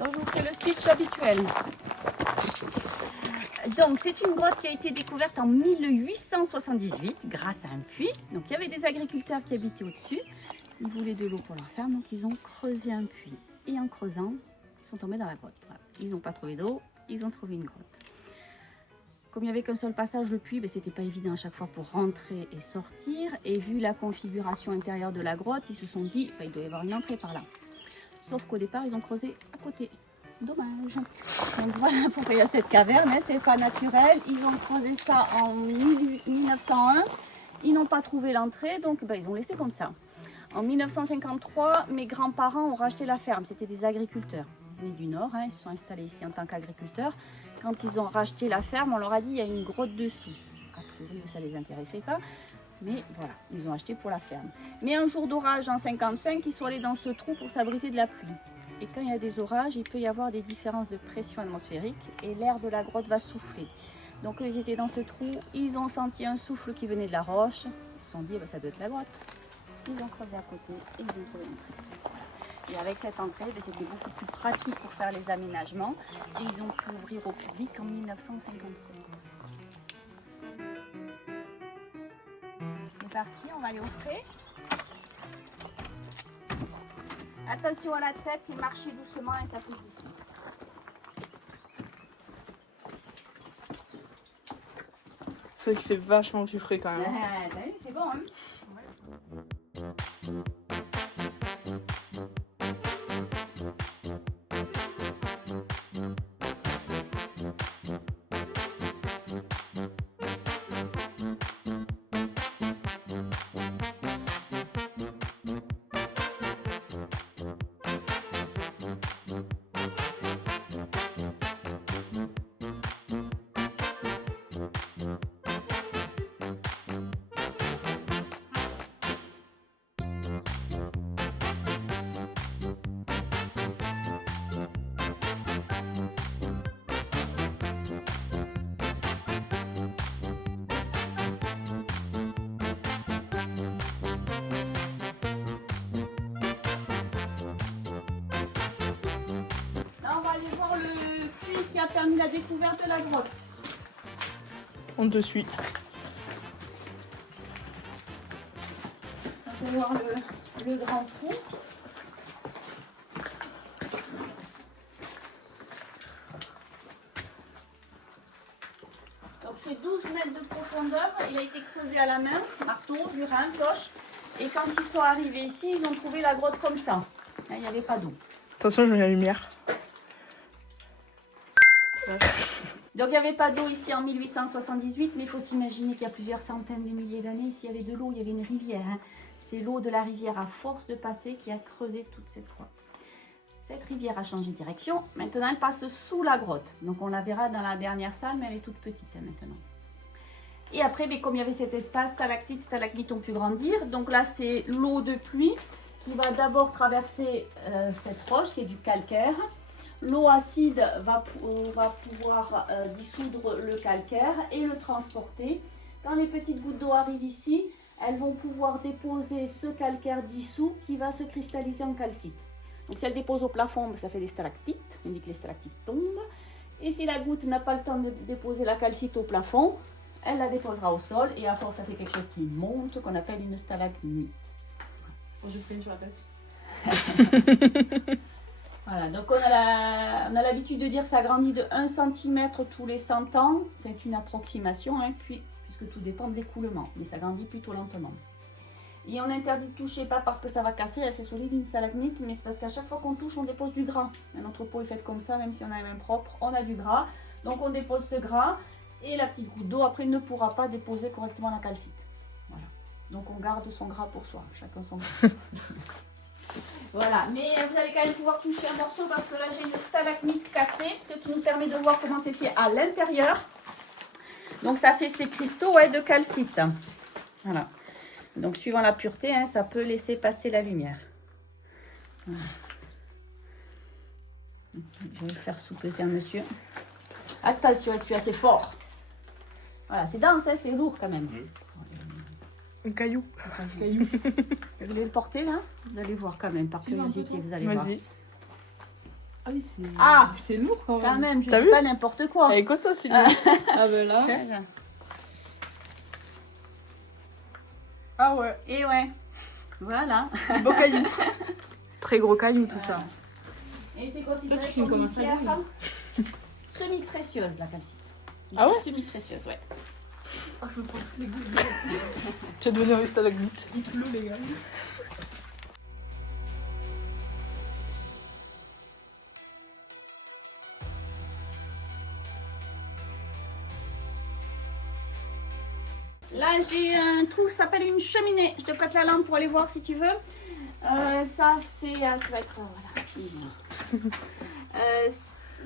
Donc, je vous fais le speech habituel. Donc, c'est une grotte qui a été découverte en 1878 grâce à un puits. Donc, il y avait des agriculteurs qui habitaient au-dessus. Ils voulaient de l'eau pour leur ferme, donc ils ont creusé un puits. Et en creusant, ils sont tombés dans la grotte. Voilà. Ils n'ont pas trouvé d'eau, ils ont trouvé une grotte. Comme il n'y avait qu'un seul passage, le puits, ce n'était pas évident à chaque fois pour rentrer et sortir. Et vu la configuration intérieure de la grotte, ils se sont dit il doit y avoir une entrée par là. Sauf qu'au départ, ils ont creusé à côté. Dommage. Donc voilà pourquoi il y a cette caverne, c'est pas naturel. Ils ont creusé ça en 1901. Ils n'ont pas trouvé l'entrée, donc ils ont laissé comme ça. En 1953, mes grands-parents ont racheté la ferme. C'était des agriculteurs. Ils venaient du Nord, ils se sont installés ici en tant qu'agriculteurs. Quand ils ont racheté la ferme, on leur a dit il y a une grotte dessous. A priori, ça ne les intéressait pas. Mais voilà, ils ont acheté pour la ferme. Mais un jour d'orage en 55, ils sont allés dans ce trou pour s'abriter de la pluie. Et quand il y a des orages, il peut y avoir des différences de pression atmosphérique et l'air de la grotte va souffler. Donc ils étaient dans ce trou, ils ont senti un souffle qui venait de la roche. Ils se sont dit ça doit être la grotte. Ils ont creusé à côté et ils ont trouvé l'entrée. Et avec cette entrée, c'était beaucoup plus pratique pour faire les aménagements. Et ils ont pu ouvrir au public en 1955. C'est parti, on va aller au frais. Attention à la tête et marchez doucement et ça peut glisser. Ça fait vachement plus frais quand même. T'as vu, c'est bon, hein? On va aller voir le puits qui a permis la découverte de la grotte. On te suit. On va voir le grand trou. Donc c'est 12 mètres de profondeur. Il a été creusé à la main, marteau, burin, cloche. Et quand ils sont arrivés ici, ils ont trouvé la grotte comme ça. Là, il n'y avait pas d'eau. Attention, je mets la lumière. Donc il n'y avait pas d'eau ici en 1878, mais il faut s'imaginer qu'il y a plusieurs centaines de milliers d'années, ici il y avait de l'eau, il y avait une rivière. C'est l'eau de la rivière à force de passer qui a creusé toute cette grotte. Cette rivière a changé de direction, maintenant elle passe sous la grotte. Donc on la verra dans la dernière salle, mais elle est toute petite maintenant. Et après, comme il y avait cet espace, stalactites, stalagmites ont pu grandir. Donc là c'est l'eau de pluie qui va d'abord traverser cette roche qui est du calcaire. L'eau acide va pouvoir dissoudre le calcaire et le transporter. Quand les petites gouttes d'eau arrivent ici, elles vont pouvoir déposer ce calcaire dissous qui va se cristalliser en calcite. Donc si elle dépose au plafond, ça fait des stalactites, on dit que les stalactites tombent. Et si la goutte n'a pas le temps de déposer la calcite au plafond, elle la déposera au sol et à force ça fait quelque chose qui monte, qu'on appelle une stalagmite. Je fais une sur la tête. Voilà, donc on a l'habitude de dire que ça grandit de 1 cm tous les 100 ans. C'est une approximation, puisque tout dépend de l'écoulement, mais ça grandit plutôt lentement. Et on interdit de toucher, pas parce que ça va casser, c'est solide une stalagmite, mais c'est parce qu'à chaque fois qu'on touche, on dépose du gras. Notre peau est faite comme ça, même si on a les mains propres, on a du gras. Donc on dépose ce gras, et la petite goutte d'eau après ne pourra pas déposer correctement la calcite. Voilà. Donc on garde son gras pour soi, chacun son gras. Voilà, mais vous allez quand même pouvoir toucher un morceau parce que là j'ai une stalagmite cassée, ce qui nous permet de voir comment c'est fait à l'intérieur. Donc ça fait ces cristaux de calcite. Voilà. Donc suivant la pureté, ça peut laisser passer la lumière. Voilà. Je vais le faire sous-peser à monsieur. Attention, tu es assez fort. Voilà, c'est dense, c'est lourd quand même. Un caillou. Vous voulez le porter là? Vous allez voir quand même, par curiosité, vous allez voir. Vas-y. oui, c'est. Ah, c'est lourd quand quand même. même, je T'as dis vu pas n'importe quoi. Elle est costaud celui-là. Ah bah là. Voilà. Ah ouais. Et ouais, voilà. Beau caillou. Très gros caillou tout ça. Et c'est Toi, considéré tu filmes comme une comment ça pierre brille. semi-précieuse, la calcite. Ah ouais? Semi-précieuse, ouais. Ah, je me prends tous les gouttes Tu es devenu un stalagmite. de l'eau, les gars. Là, j'ai un trou qui s'appelle une cheminée. Je te prête la lampe pour aller voir si tu veux. Ça, c'est... ça va être... voilà.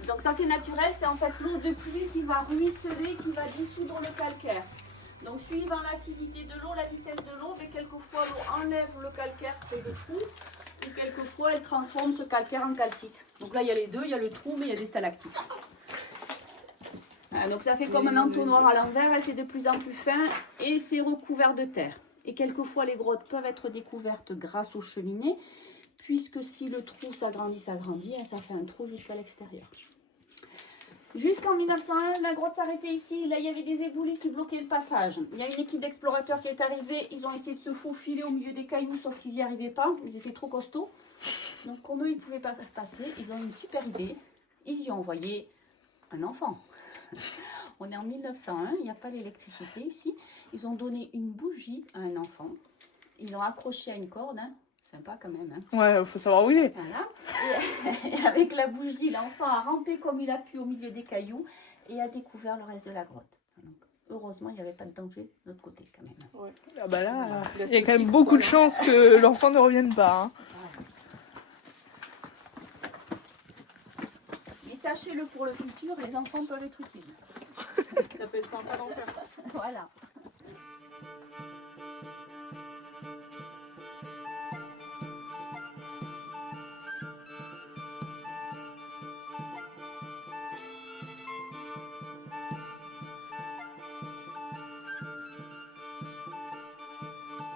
Donc ça, c'est naturel. C'est en fait l'eau de pluie qui va ruisseler, qui va dissoudre le calcaire. Donc, suivant l'acidité de l'eau, la vitesse de l'eau, mais quelquefois, l'eau enlève le calcaire, fait des trous. Et quelquefois, elle transforme ce calcaire en calcite. Donc là, il y a les deux. Il y a le trou, mais il y a des stalactites. Voilà, donc ça fait comme un entonnoir à l'envers et c'est de plus en plus fin et c'est recouvert de terre. Et quelquefois les grottes peuvent être découvertes grâce aux cheminées puisque si le trou s'agrandit, ça fait un trou jusqu'à l'extérieur. Jusqu'en 1901, la grotte s'arrêtait ici. Là, il y avait des éboulis qui bloquaient le passage. Il y a une équipe d'explorateurs qui est arrivée. Ils ont essayé de se faufiler au milieu des cailloux, sauf qu'ils n'y arrivaient pas. Ils étaient trop costauds. Donc, comme eux, ils ne pouvaient pas passer, ils ont eu une super idée. Ils y ont envoyé un enfant. On est en 1901, il n'y a pas l'électricité ici. Ils ont donné une bougie à un enfant. Ils l'ont accroché à une corde. Hein. Sympa quand même. Hein. Ouais, faut savoir où il est. Voilà. Et avec la bougie, l'enfant a rampé comme il a pu au milieu des cailloux et a découvert le reste de la grotte. Donc, heureusement, il n'y avait pas de danger de l'autre côté quand même. Ouais. Ah bah là, Voilà. il y a quand même beaucoup de chances que l'enfant ne revienne pas. Hein. Et sachez-le pour le futur, les enfants peuvent être utiles. Ça peut être sympa d'en faire. Voilà.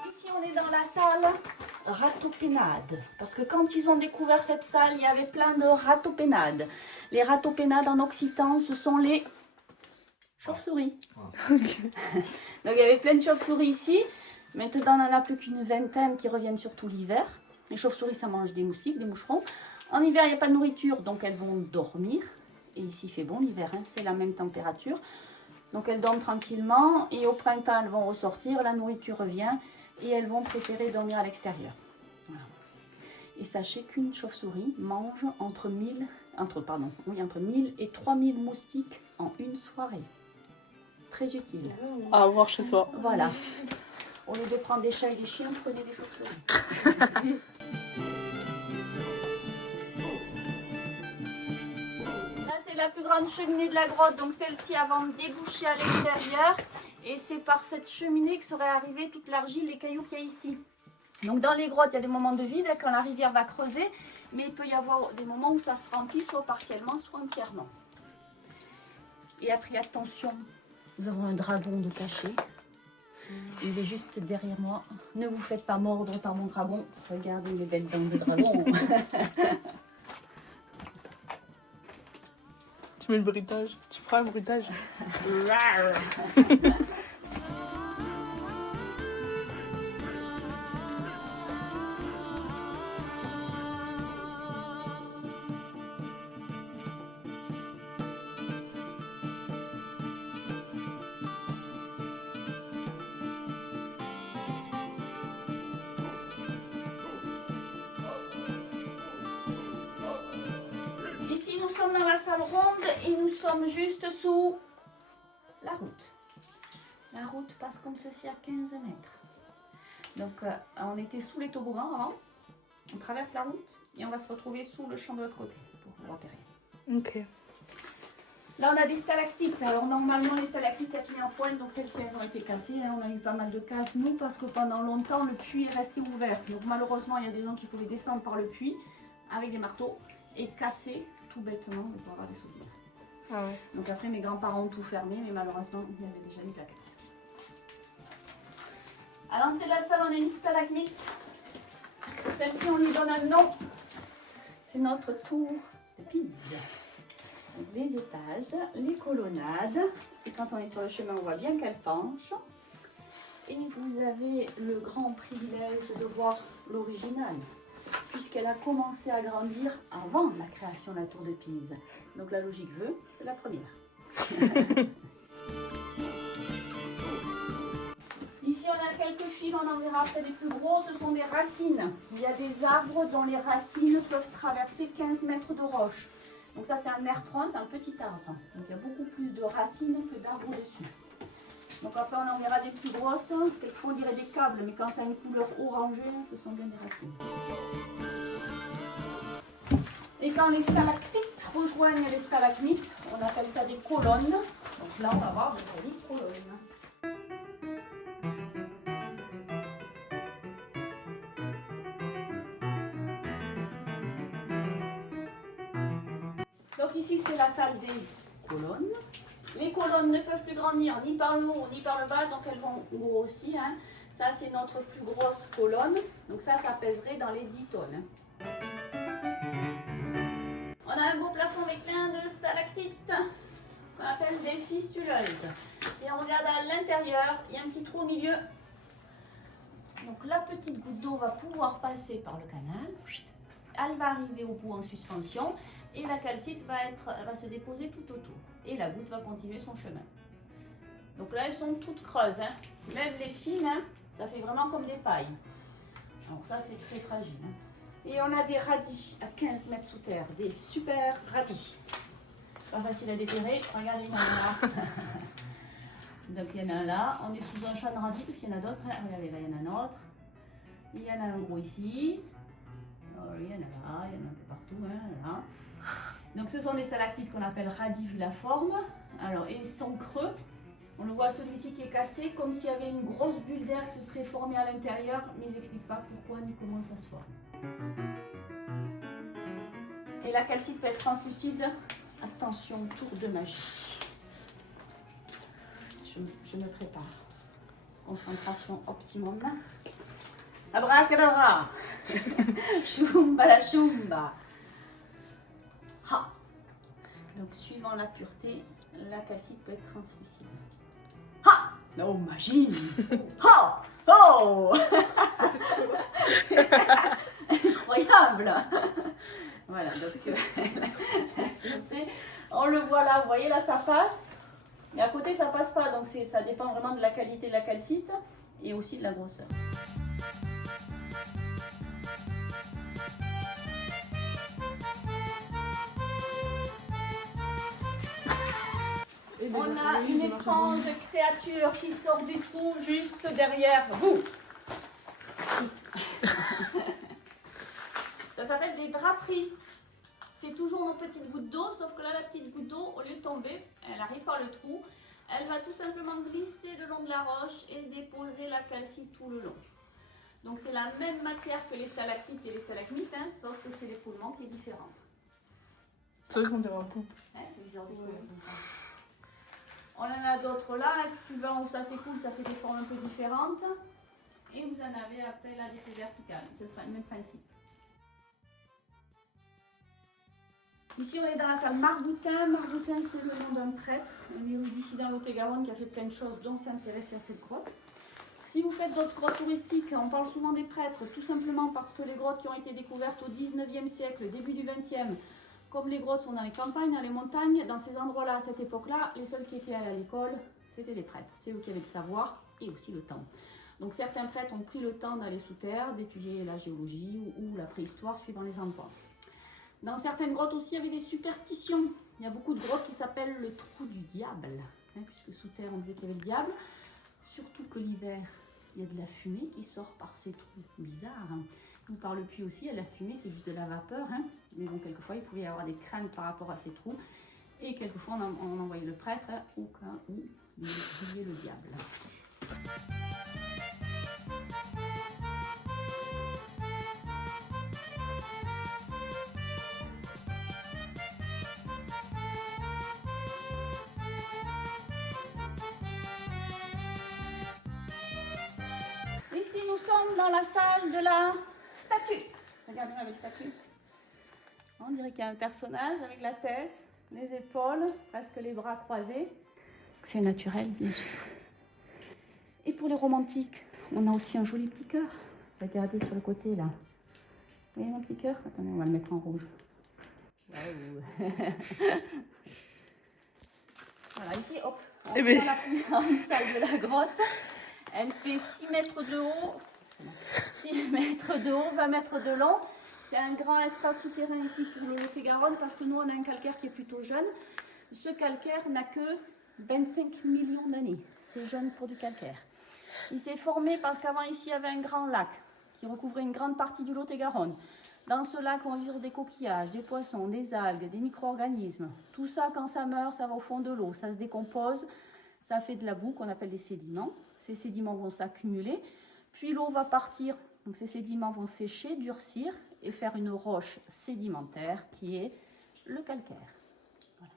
Ici, on est dans la salle ratopénade. Parce que quand ils ont découvert cette salle, il y avait plein de ratopénades. Les ratopénades en occitan, ce sont les chauves-souris. Donc il y avait plein de chauves-souris ici. Maintenant, on n'en a plus qu'une vingtaine qui reviennent surtout l'hiver. Les chauves-souris, ça mange des moustiques, des moucherons. En hiver, il n'y a pas de nourriture, donc elles vont dormir. Et ici, il fait bon l'hiver, hein, c'est la même température. Donc elles dorment tranquillement. Et au printemps, elles vont ressortir, la nourriture revient. Et elles vont préférer dormir à l'extérieur. Voilà. Et sachez qu'une chauve-souris mange entre 1000 et 3000 moustiques en une soirée. Très utile. À avoir chez soi. Voilà. Au lieu de prendre des chats et des chiens, prenez des chauves-souris. Là, c'est la plus grande cheminée de la grotte. Donc celle-ci avant de déboucher à l'extérieur. Et c'est par cette cheminée que serait arrivée toute l'argile, les cailloux qu'il y a ici. Donc dans les grottes, il y a des moments de vide quand la rivière va creuser. Mais il peut y avoir des moments où ça se remplit, soit partiellement, soit entièrement. Et après, attention, nous avons un dragon de cachet. Il est juste derrière moi. Ne vous faites pas mordre par mon dragon. Regardez les belles dents de dragon. Tu mets le bruitage. Tu feras un bruitage. Ici, nous sommes dans la salle ronde et nous sommes juste sous la route. La route passe comme ceci à 15 mètres. Donc, on était sous les toboggans avant. On traverse la route et on va se retrouver sous le champ de l'autre côté pour vous repérer. Ok. Là, on a des stalactites. Alors, normalement, les stalactites, ça tenait en pointe, donc celles-ci, elles ont été cassées. On a eu pas mal de casses, nous, parce que pendant longtemps, le puits est resté ouvert. Donc, malheureusement, il y a des gens qui pouvaient descendre par le puits avec des marteaux et casser tout bêtement pour avoir des souvenirs. Ah ouais. Donc, après, mes grands-parents ont tout fermé, mais malheureusement, il y avait déjà eu de la casse. À l'entrée de la salle, on a une stalagmite. Celle-ci, on lui donne un nom. C'est notre tour de Pise. Donc, les étages, les colonnades. Et quand on est sur le chemin, on voit bien qu'elle penche. Et vous avez le grand privilège de voir l'original, puisqu'elle a commencé à grandir avant la création de la tour de Pise. Donc la logique veut, c'est la première. Ici, on a quelques fils, on en verra après des plus gros, ce sont des racines. Il y a des arbres dont les racines peuvent traverser 15 mètres de roche. Donc ça, c'est un nerpron, c'est un petit arbre. Donc il y a beaucoup plus de racines que d'arbres dessus. Donc après, on en verra des plus grosses. Quelquefois, on dirait des câbles, mais quand ça a une couleur orangée, ce sont bien des racines. Et quand les stalactites rejoignent les stalagmites, on appelle ça des colonnes. Donc là, on va voir de jolies colonnes. Donc ici, c'est la salle des colonnes. Les colonnes ne peuvent plus grandir ni par le haut ni par le bas, donc elles vont grossir. Hein. Ça, c'est notre plus grosse colonne. Donc ça pèserait dans les 10 tonnes. On a un beau plafond avec plein de stalactites qu'on appelle des fistuleuses. Si on regarde à l'intérieur, il y a un petit trou au milieu. Donc la petite goutte d'eau va pouvoir passer par le canal. Elle va arriver au bout en suspension et la calcite va se déposer tout autour. Et la goutte va continuer son chemin. Donc là, elles sont toutes creuses. Hein. Même les fines, hein, ça fait vraiment comme des pailles. Donc ça, c'est très fragile. Hein. Et on a des radis à 15 mètres sous terre. Des super radis. Pas facile à déterrer. Regardez, il y en a là. Donc il y en a un là. On est sous un champ de radis parce qu'il y en a d'autres. Hein. Regardez, là, il y en a un autre. Il y en a un gros ici. Il y en a là, il y en a un peu partout. Hein, là. Donc ce sont des stalactites qu'on appelle radiviformes. Alors, et ils sont creux. On le voit celui-ci qui est cassé, comme s'il y avait une grosse bulle d'air qui se serait formée à l'intérieur, mais ils n'expliquent pas pourquoi ni comment ça se forme. Et la calcite peut être translucide. Attention, tour de magie. Je me prépare. Concentration optimum. Abracadabra. Chumba la chumba. Ha. Donc suivant la pureté, la calcite peut être translucide. Ha! Oh magie! Ha! Oh! Incroyable! Voilà, donc la pureté, on le voit là, vous voyez là ça passe, mais à côté ça passe pas, donc ça dépend vraiment de la qualité de la calcite et aussi de la grosseur. On a une étrange créature qui sort du trou juste derrière vous. Ça s'appelle des draperies. C'est toujours nos petites gouttes d'eau, sauf que là, la petite goutte d'eau, au lieu de tomber, elle arrive par le trou. Elle va tout simplement glisser le long de la roche et déposer la calcite tout le long. Donc c'est la même matière que les stalactites et les stalagmites, hein, sauf que c'est l'époulement qui est différent. C'est vrai qu'on dirait un coup. Hein, c'est bizarre de trouver comme ça. On en a d'autres là, suivant où ça s'écoule, ça fait des formes un peu différentes. Et vous en avez après là des verticales, c'est le même principe. Ici on est dans la salle Margoutin. Margoutin c'est le nom d'un prêtre, un érudit ici dans Lot-et-Garonne qui a fait plein de choses, dont s'intéresser à cette grotte. Si vous faites d'autres grottes touristiques, on parle souvent des prêtres, tout simplement parce que les grottes qui ont été découvertes au 19e siècle, début du 20e, comme les grottes sont dans les campagnes, dans les montagnes, dans ces endroits-là, à cette époque-là, les seuls qui étaient allés à l'école, c'était les prêtres. C'est eux qui avaient le savoir et aussi le temps. Donc certains prêtres ont pris le temps d'aller sous terre, d'étudier la géologie ou la préhistoire suivant les endroits. Dans certaines grottes aussi, il y avait des superstitions. Il y a beaucoup de grottes qui s'appellent le trou du diable, hein, puisque sous terre, on disait qu'il y avait le diable. Surtout que l'hiver, il y a de la fumée qui sort par ces trous bizarres. Hein. Ou par le puits aussi, la fumée, c'est juste de la vapeur. Hein. Mais bon, quelquefois, il pouvait y avoir des craintes par rapport à ces trous. Et quelquefois, on envoyait le prêtre hein, au cas où il brillait le diable. Ici, nous sommes dans la salle de la statue. Regardez avec statue. On dirait qu'il y a un personnage avec la tête, les épaules, presque les bras croisés. C'est naturel, bien sûr. Et pour les romantiques, on a aussi un joli petit cœur. Regardez sur le côté là. Vous voyez mon petit cœur? Attendez, on va le mettre en rouge. Waouh. Voilà, ici, hop, on prend la première salle de la grotte. Elle fait 6 mètres de haut, 6 mètres de haut, 20 mètres de long. C'est un grand espace souterrain ici pour le Lot-et-Garonne parce que nous, on a un calcaire qui est plutôt jeune. Ce calcaire n'a que 25 millions d'années. C'est jeune pour du calcaire. Il s'est formé parce qu'avant, ici, il y avait un grand lac qui recouvrait une grande partie du Lot-et-Garonne. Dans ce lac, on vit des coquillages, des poissons, des algues, des micro-organismes. Tout ça, quand ça meurt, ça va au fond de l'eau. Ça se décompose, ça fait de la boue qu'on appelle des sédiments. Ces sédiments vont s'accumuler, puis l'eau va partir. Donc ces sédiments vont sécher, durcir et faire une roche sédimentaire qui est le calcaire. Voilà.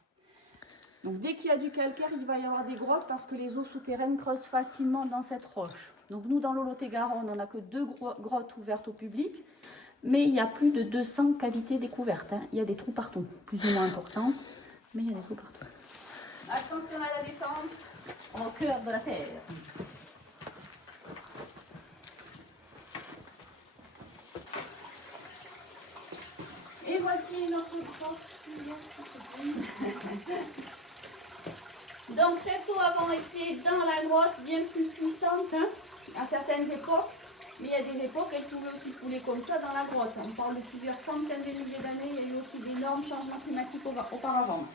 Donc dès qu'il y a du calcaire, il va y avoir des grottes parce que les eaux souterraines creusent facilement dans cette roche. Donc nous, dans le Lot-et-Garonne, on n'a que 2 grottes ouvertes au public, mais il y a plus de 200 cavités découvertes. Hein. Il y a des trous partout, plus ou moins importants, mais il y a des trous partout. Attention à la descente au cœur de la terre. Et voici notre grotte. Donc cette eau avant était dans la grotte bien plus puissante hein, à certaines époques. Mais il y a des époques, elle pouvait aussi couler comme ça dans la grotte. On parle de plusieurs centaines de milliers d'années. Il y a eu aussi d'énormes changements climatiques auparavant.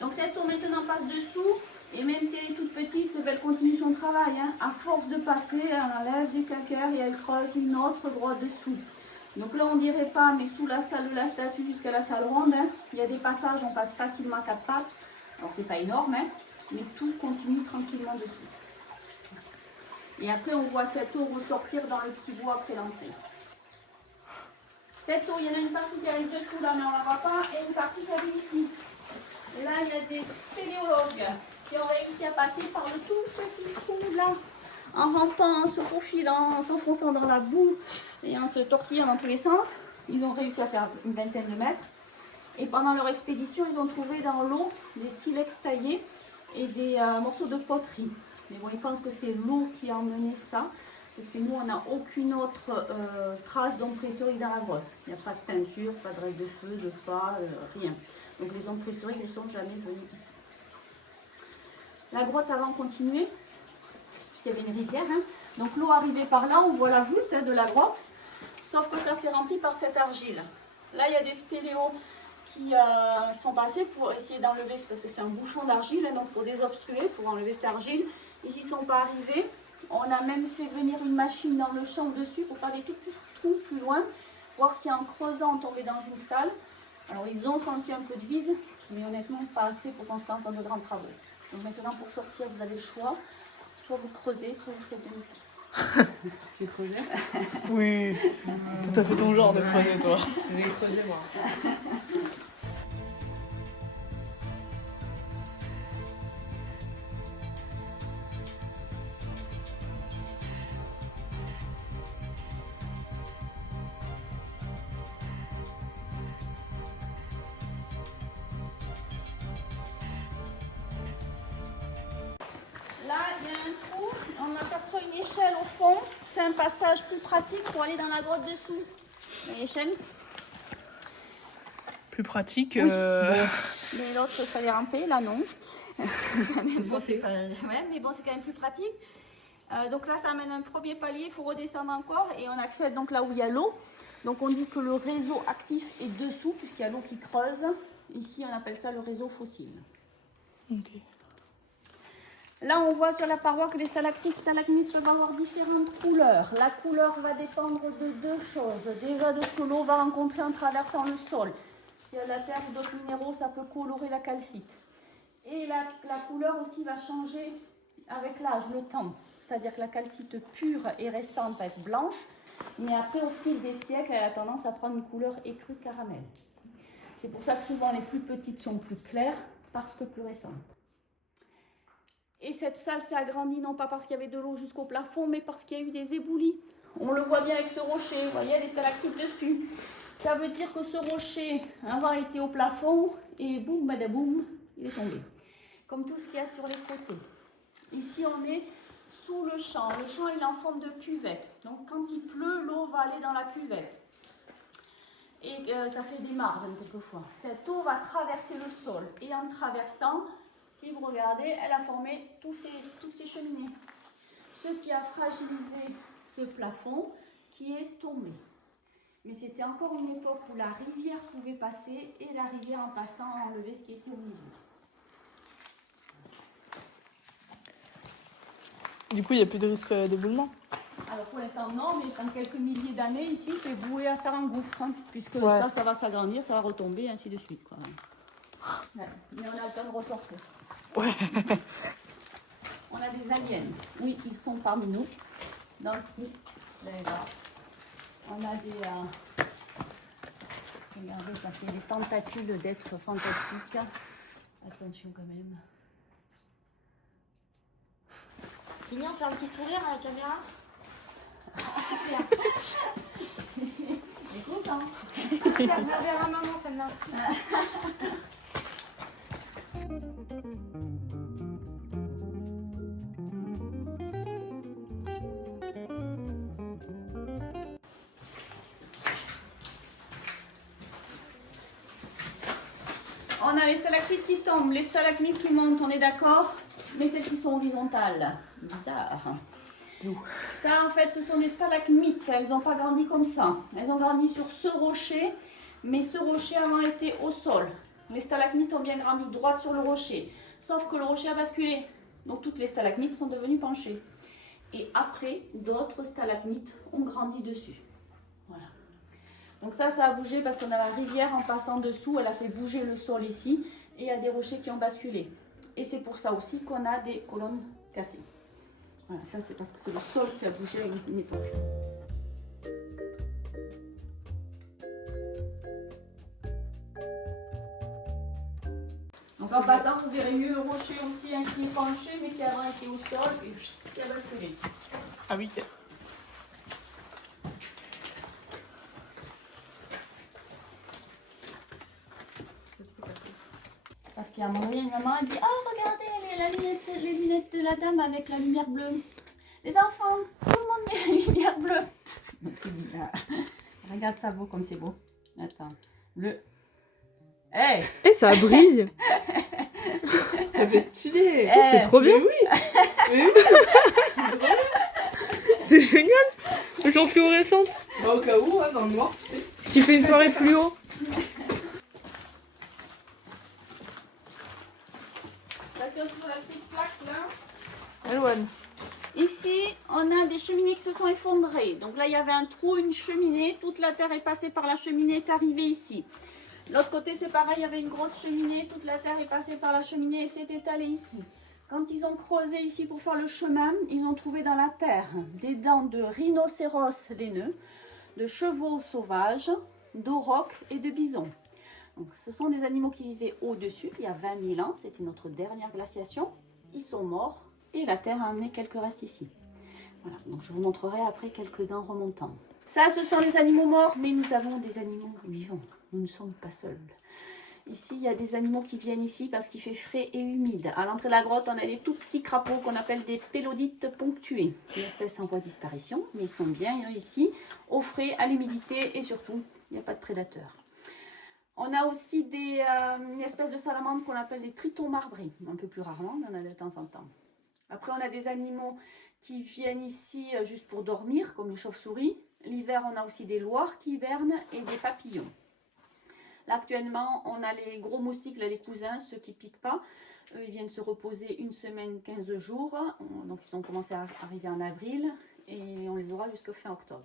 Donc cette eau maintenant passe dessous. Et même si elle est toute petite, elle continue son travail. Hein. À force de passer, elle enlève du calcaire et elle creuse une autre grotte dessous. Donc là, on ne dirait pas, mais sous la salle de la statue jusqu'à la salle ronde, hein, il y a des passages, on passe facilement à 4 pattes. Alors c'est pas énorme, hein, mais tout continue tranquillement dessous. Et après, on voit cette eau ressortir dans le petit bois après l'entrée. Cette eau, il y en a une partie qui arrive dessous là, mais on ne la voit pas, et une partie qui arrive ici. Et là, il y a des spéléologues qui ont réussi à passer par le tout petit trou là, en rampant, en se faufilant, en s'enfonçant dans la boue et en se tortillant dans tous les sens. Ils ont réussi à faire une vingtaine de mètres. Et pendant leur expédition, ils ont trouvé dans l'eau des silex taillés et des morceaux de poterie. Mais bon, ils pensent que c'est l'eau qui a emmené ça, parce que nous, on n'a aucune autre trace d'ombre préhistorique dans la grotte. Il n'y a pas de peinture, pas de règle de feu, de pas, rien. Donc les ombres préhistoriques ne sont jamais venues ici. La grotte avant continuait, puisqu'il y avait une rivière. Hein. Donc l'eau arrivait par là, on voit la voûte hein, de la grotte, sauf que ça s'est rempli par cette argile. Là, il y a des spéléos qui sont passés pour essayer d'enlever, parce que c'est un bouchon d'argile, hein, donc pour désobstruer, pour enlever cette argile. Ils n'y sont pas arrivés. On a même fait venir une machine dans le champ dessus pour faire des tout petits trous plus loin, voir si en creusant on tombait dans une salle. Alors ils ont senti un peu de vide, mais honnêtement pas assez pour qu'on se lance dans de grands travaux. Donc maintenant pour sortir vous avez le choix, soit vous creusez, soit vous faites demi-tour. Tu veux creuser? Oui, tout à fait ton genre de creuser toi. Je vais creuser moi. Là, il y a un trou, on aperçoit une échelle au fond. C'est un passage plus pratique pour aller dans la grotte dessous. L'échelle. Plus pratique. Oui. Mais l'autre, il fallait ramper, là non. Bon, c'est pas... ouais, mais bon, c'est quand même plus pratique. Donc là, ça amène un premier palier, il faut redescendre encore et on accède donc là où il y a l'eau. Donc on dit que le réseau actif est dessous puisqu'il y a l'eau qui creuse. Ici, on appelle ça le réseau fossile. Okay. Là, on voit sur la paroi que les stalactites, stalagmites peuvent avoir différentes couleurs. La couleur va dépendre de 2 choses. Déjà de ce que l'eau va rencontrer en traversant le sol. Si y a de la terre ou d'autres minéraux, ça peut colorer la calcite. Et la couleur aussi va changer avec l'âge, le temps. C'est-à-dire que la calcite pure et récente va être blanche, mais après, au fil des siècles, elle a tendance à prendre une couleur écrue caramel. C'est pour ça que souvent les plus petites sont plus claires, parce que plus récentes. Et cette salle s'est agrandie, non pas parce qu'il y avait de l'eau jusqu'au plafond, mais parce qu'il y a eu des éboulis. On le voit bien avec ce rocher, vous voyez, il y a des stalactites dessus. Ça veut dire que ce rocher avant était au plafond et boum, badaboum, il est tombé. Comme tout ce qu'il y a sur les côtés. Ici, on est sous le champ. Le champ, il est en forme de cuvette. Donc, quand il pleut, l'eau va aller dans la cuvette. Et ça fait des marges, quelquefois. Cette eau va traverser le sol. Et en traversant, si vous regardez, elle a formé toutes ces cheminées. Ce qui a fragilisé ce plafond qui est tombé. Mais c'était encore une époque où la rivière pouvait passer et la rivière en passant a enlevé ce qui était au milieu. Du coup, il n'y a plus de risque d'éboulement. Alors pour l'instant non, mais dans quelques milliers d'années ici, c'est voué à faire un gouffre, hein, puisque Ouais. ça va s'agrandir, ça va retomber, et ainsi de suite. Quoi. Ouais. Mais on a le temps de ressortir. Ouais. On a des aliens, oui, ils sont parmi nous, dans le trou. Là. On a des... regardez, ça fait des tentacules d'êtres fantastiques. Attention quand même. Tignan, faire un petit sourire à la caméra. Écoute, hein. Regarde, vers la maman, celle-là. On a les stalactites qui tombent, les stalagmites qui montent, on est d'accord? Mais celles qui sont horizontales. Bizarre. Ça, en fait, ce sont des stalagmites. Elles n'ont pas grandi comme ça. Elles ont grandi sur ce rocher, mais ce rocher avant était au sol. Les stalagmites ont bien grandi droite sur le rocher. Sauf que le rocher a basculé. Donc toutes les stalagmites sont devenues penchées. Et après, d'autres stalagmites ont grandi dessus. Voilà. Donc ça a bougé parce qu'on a la rivière en passant dessous. Elle a fait bouger le sol ici. Et il y a des rochers qui ont basculé. Et c'est pour ça aussi qu'on a des colonnes cassées. Voilà, ça c'est parce que c'est le sol qui a bougé à une époque. Donc en passant, vous verrez mieux le rocher aussi hein, qui est penché, mais qui avant été au sol et qui a basculé. Ah oui. Parce qu'à un moment donné, une maman a dit « Oh, regardez les lunettes de la dame avec la lumière bleue. Les enfants, tout le monde met la lumière bleue. » Donc c'est bizarre. Regarde ça beau comme c'est beau. Attends. Le... Hey, Eh, ça brille. Ça fait stylé. Eh, C'est trop bien. Oui. C'est génial. Le genre fluorescente. Bah, au cas où, hein, dans le noir, tu sais. Si tu fais une soirée fluo. ça tient sur la petite plaque là. Eloane. Ici, on a des cheminées qui se sont effondrées. Donc là, il y avait un trou, une cheminée. Toute la terre est passée par la cheminée, est arrivée ici. L'autre côté, c'est pareil, il y avait une grosse cheminée. Toute la terre est passée par la cheminée et s'est étalée ici. Quand ils ont creusé ici pour faire le chemin, ils ont trouvé dans la terre des dents de rhinocéros laineux, de chevaux sauvages, d'aurochs et de bisons. Donc, ce sont des animaux qui vivaient au-dessus, il y a 20 000 ans. C'était notre dernière glaciation. Ils sont morts. Et la terre a amené quelques restes ici. Voilà, donc je vous montrerai après quelques dents remontants. Ça, ce sont les animaux morts, mais nous avons des animaux vivants. Nous ne sommes pas seuls. Ici, il y a des animaux qui viennent ici parce qu'il fait frais et humide. À l'entrée de la grotte, on a des tout petits crapauds qu'on appelle des pélodites ponctués. Une espèce en voie de disparition, mais ils sont bien ici, au frais, à l'humidité et surtout, il n'y a pas de prédateurs. On a aussi une espèce de salamandre qu'on appelle des tritons marbrés. Un peu plus rarement, mais on en a de temps en temps. Après, on a des animaux qui viennent ici juste pour dormir, comme les chauves-souris. L'hiver, on a aussi des loirs qui hibernent et des papillons. Là, actuellement, on a les gros moustiques, là, les cousins, ceux qui ne piquent pas. Eux, ils viennent se reposer une semaine, 15 jours. Donc, ils ont commencé à arriver en avril et on les aura jusqu'au fin octobre.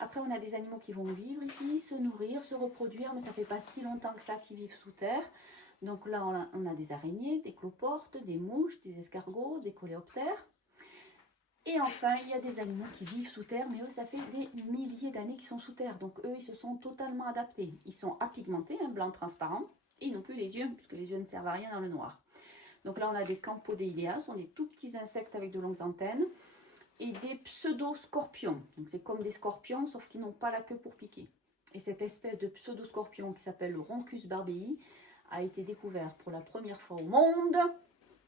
Après, on a des animaux qui vont vivre ici, se nourrir, se reproduire, mais ça ne fait pas si longtemps que ça qu'ils vivent sous terre. Donc là, on a des araignées, des cloportes, des mouches, des escargots, des coléoptères. Et enfin, il y a des animaux qui vivent sous terre, mais eux, ça fait des milliers d'années qu'ils sont sous terre. Donc eux, ils se sont totalement adaptés. Ils sont apigmentés, un blanc transparent, et ils n'ont plus les yeux, puisque les yeux ne servent à rien dans le noir. Donc là, on a des Campodéidea, ce sont des tout petits insectes avec de longues antennes, et des pseudo-scorpions. Donc c'est comme des scorpions, sauf qu'ils n'ont pas la queue pour piquer. Et cette espèce de pseudo-scorpion qui s'appelle le Rhoncus barbei a été découvert pour la première fois au monde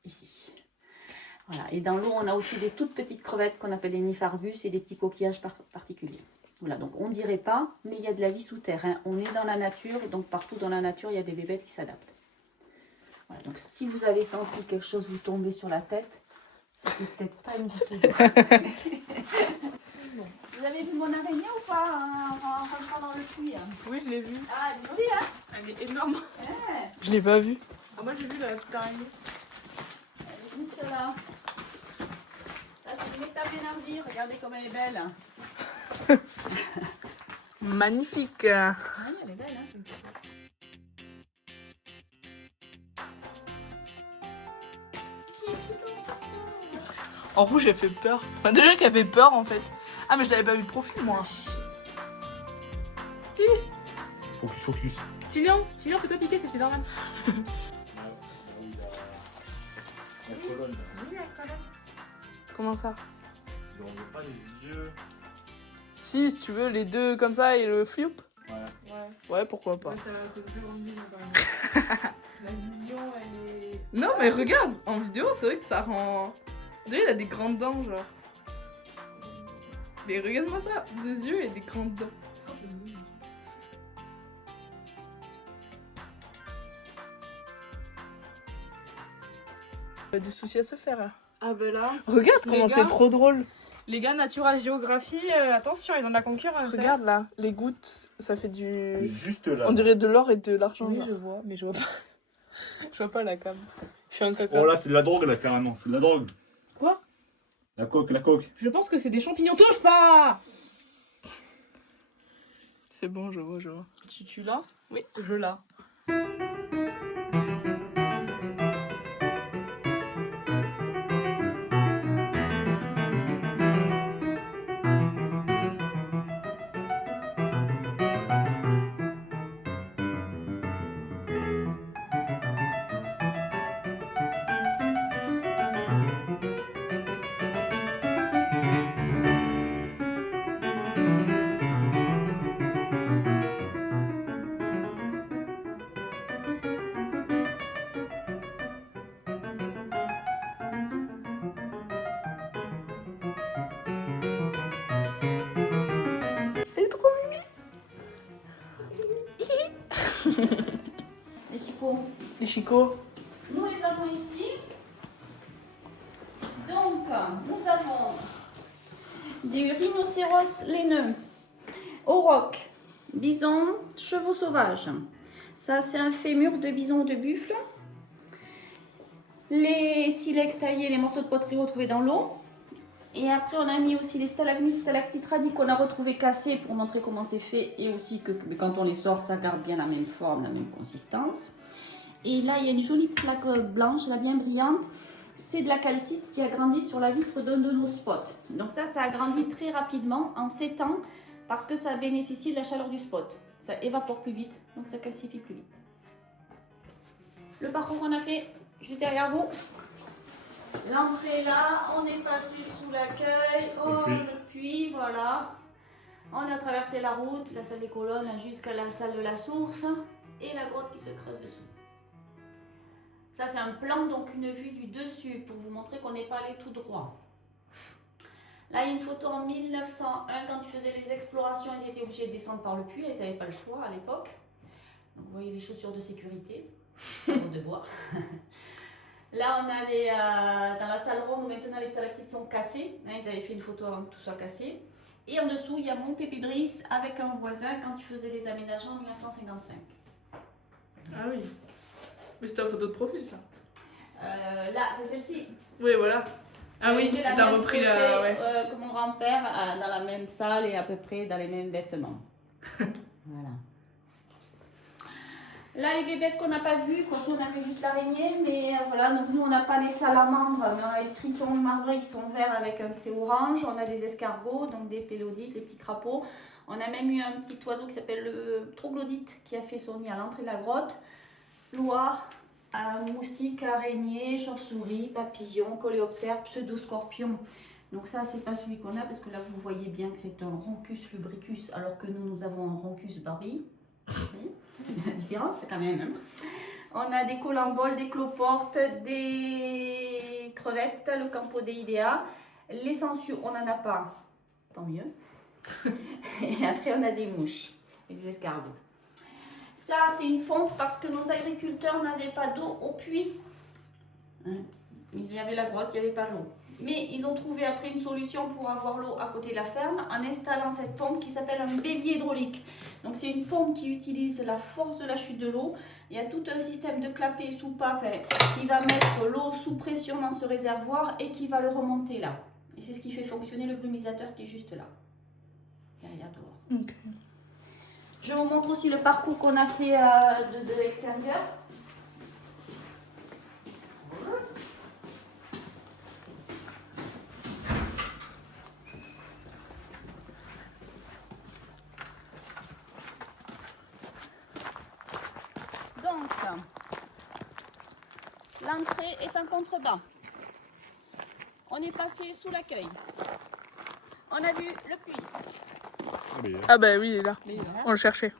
ici. Voilà. Et dans l'eau, on a aussi des toutes petites crevettes qu'on appelle les niphargus et des petits coquillages particuliers. Voilà, donc on ne dirait pas, mais il y a de la vie sous terre. Hein. On est dans la nature, donc partout dans la nature, il y a des bébêtes qui s'adaptent. Voilà, donc si vous avez senti quelque chose vous tomber sur la tête, c'était peut-être pas une goutte d'eau. Vous avez vu mon araignée ou pas en rentrant dans le puits? Oui, je l'ai vue. Ah, elle est jolie, hein? Elle est énorme. Ouais, Je l'ai pas vue. Ah, moi j'ai vu la petite araignée. elle est juste là. Ça, c'est une métapénardie. Regardez comme elle est belle. Magnifique. Oui, elle est belle, hein? En rouge, elle fait peur. Enfin, déjà qu'elle fait peur en fait. Ah, mais je l'avais pas vu de profil moi. Focus. Tilian, fais-toi piquer, c'est Spider-Man. La colonne. Comment ça? On veut pas les yeux. Si tu veux, les deux comme ça et le floup. Ouais. Ouais. Ouais, pourquoi pas. Ouais, c'est une très grande vision quand même. La vision, elle est. Non, mais regarde, en vidéo, c'est vrai que ça rend. On dirait qu'il a des grandes dents, genre. Mais regarde-moi ça, deux yeux et des grandes dents. Du souci à se faire. Hein. Ah ben là. Regarde Les comment gars. c'est trop drôle. Les gars, Natura Géographie, attention, ils ont de la concurrence. Regarde là, les gouttes, ça fait du. Juste là. On dirait de l'or et de l'argent. Oui, genre. je vois, mais je vois pas. Je vois pas la cam. Je suis un caca. Oh là, c'est de la drogue là, carrément. C'est de la drogue. Quoi? La coque. Je pense que c'est des champignons. Touche pas! C'est bon, je vois. Tu l'as? Oui. Je l'ai. Elle est trop Les chicots. Les chicots. Nous les avons ici. Donc, nous avons des rhinocéros laineux, aurochs, bisons, chevaux sauvages. Ça, c'est un fémur de bison ou de buffle. Les silex taillés, les morceaux de poterie retrouvés dans l'eau. Et après, on a mis aussi les stalagmites, stalactites radis qu'on a retrouvés cassés pour montrer comment c'est fait. Et aussi que quand on les sort, ça garde bien la même forme, la même consistance. Et là, il y a une jolie plaque blanche, là, bien brillante. C'est de la calcite qui a grandi sur la vitre d'un de nos spots. Donc ça a grandi très rapidement, en 7 ans, parce que ça bénéficie de la chaleur du spot. Ça évapore plus vite, donc ça calcifie plus vite. Le parcours qu'on a fait, juste derrière vous. L'entrée là, on est passé sous l'accueil, le puits, voilà. On a traversé la route, la salle des colonnes, jusqu'à la salle de la source et la grotte qui se creuse dessous. Ça c'est un plan, donc une vue du dessus pour vous montrer qu'on n'est pas allé tout droit. Là il y a une photo en 1901 quand ils faisaient les explorations, ils étaient obligés de descendre par le puits, ils n'avaient pas le choix à l'époque. Donc vous voyez les chaussures de sécurité, sabots de bois. Là, on allait dans la salle ronde où maintenant les stalactites sont cassées. Hein, ils avaient fait une photo avant que tout soit cassé. Et en dessous, il y a mon Pépé Brice avec un voisin quand il faisait les aménagements en 1955. Ah oui. Mais c'était une photo de profil ça. Là, c'est celle-ci. Oui, voilà. Ah oui, C'était la t'as même repris photo, la. Ouais. que mon grand-père dans la même salle et à peu près dans les mêmes vêtements. Voilà. Là, les bébêtes qu'on n'a pas vues, si on a fait juste l'araignée, mais voilà, donc nous on n'a pas les salamandres, mais on a les tritons marbrés qui sont verts avec un trait orange, on a des escargots, donc des pélodites, les petits crapauds. On a même eu un petit oiseau qui s'appelle le troglodyte qui a fait son nid à l'entrée de la grotte. Loir, moustiques, araignées, chauves-souris, papillons, coléoptères, pseudo-scorpions Donc ça, c'est pas celui qu'on a parce que là, vous voyez bien que c'est un Rhoncus lubricus alors que nous avons un Rhoncus Barbie. Oui, la différence, c'est quand même. Hein. On a des collemboles, des cloportes, des crevettes, le Campodéidea. Les sangsues, on n'en a pas, tant mieux. Et après, on a des mouches et des escargots. Ça, c'est une pompe parce que nos agriculteurs n'avaient pas d'eau au puits. Hein. Il y avait la grotte, il n'y avait pas l'eau. Mais ils ont trouvé après une solution pour avoir l'eau à côté de la ferme en installant cette pompe qui s'appelle un bélier hydraulique. Donc c'est une pompe qui utilise la force de la chute de l'eau. Il y a tout un système de clapet soupape qui va mettre l'eau sous pression dans ce réservoir et qui va le remonter là. Et c'est ce qui fait fonctionner le brumisateur qui est juste là, derrière dehors. Ok. Je vous montre aussi le parcours qu'on a fait de l'extérieur. Donc, l'entrée est en contrebas. On est passé sous l'accueil. On a vu le puits. Ah bah oui, il est là. Et voilà. On le cherchait.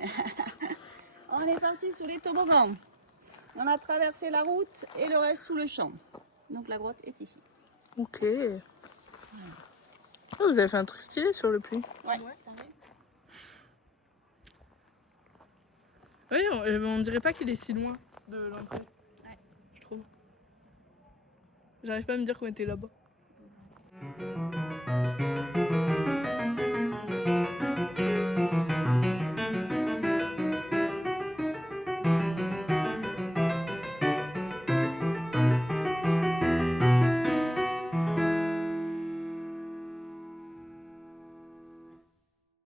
On est parti sous les toboggans. On a traversé la route et le reste sous le champ. Donc la grotte est ici. Ok. Ah, vous avez fait un truc stylé sur le puits. Ouais. Oui, on dirait pas qu'il est si loin de l'entrée. Ouais. Je trouve. J'arrive pas à me dire qu'on était là-bas.